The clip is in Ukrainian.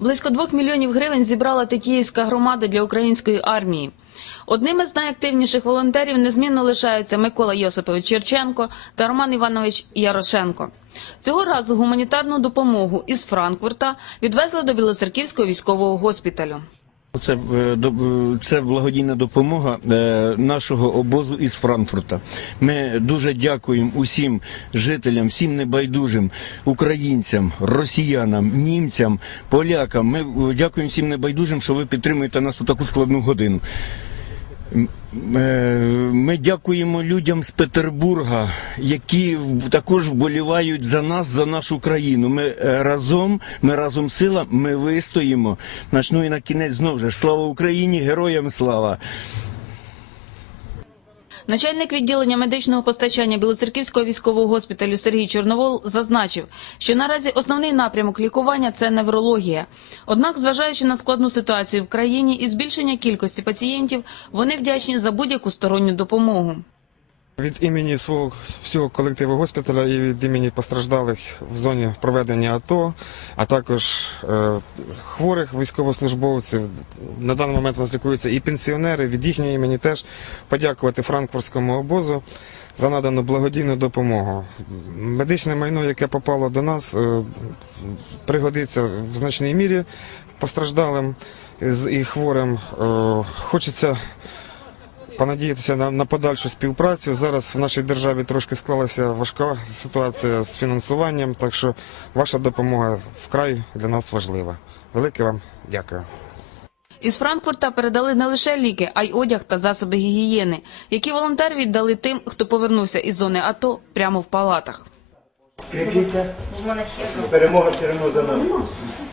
Близько двох мільйонів гривень зібрала Тетіївська громада для української армії. Одними з найактивніших волонтерів незмінно лишаються Микола Йосипович Черченко та Роман Іванович Ярошенко. Цього разу гуманітарну допомогу із Франкфурта відвезли до Білоцерківського військового госпіталю. Це, е, е, це благодійна допомога е, нашого обозу із Франкфурта. Ми дуже дякуємо усім жителям, всім небайдужим українцям, росіянам, німцям, полякам. Ми дякуємо всім небайдужим, що ви підтримуєте нас у таку складну годину. Е, Ми дякуємо людям з Петербурга, які також вболівають за нас, за нашу країну. Ми е, разом, ми разом сила, ми вистоїмо. Начну Ну і на кінець знову ж слава Україні, героям слава. Начальник відділення медичного постачання Білоцерківського військового госпіталю Сергій Чорновол зазначив, що наразі основний напрямок лікування це неврологія. Однак, зважаючи на складну ситуацію в країні і збільшення кількості пацієнтів, вони вдячні за будь-яку сторонню допомогу. Від імені свого всього колективу госпіталя і від імені постраждалих в зоні проведення АТО, а також е, хворих військовослужбовців. На даний момент у нас лікуються і пенсіонери. Від їхнього імені теж подякувати франкфуртському обозу за надану благодійну допомогу. Медичне майно, яке попало до нас, е, пригодиться в значній мірі постраждалим і хворим. Е, Хочеться понадіятися на, на подальшу співпрацю. Зараз в нашій державі трошки склалася важка ситуація з фінансуванням, так що ваша допомога вкрай для нас важлива. Велике вам дякую. Із Франкфурта передали не лише ліки, а й одяг та засоби гігієни, які волонтери віддали тим, хто повернувся із зони АТО прямо в палатах. Перемога все одно за нами.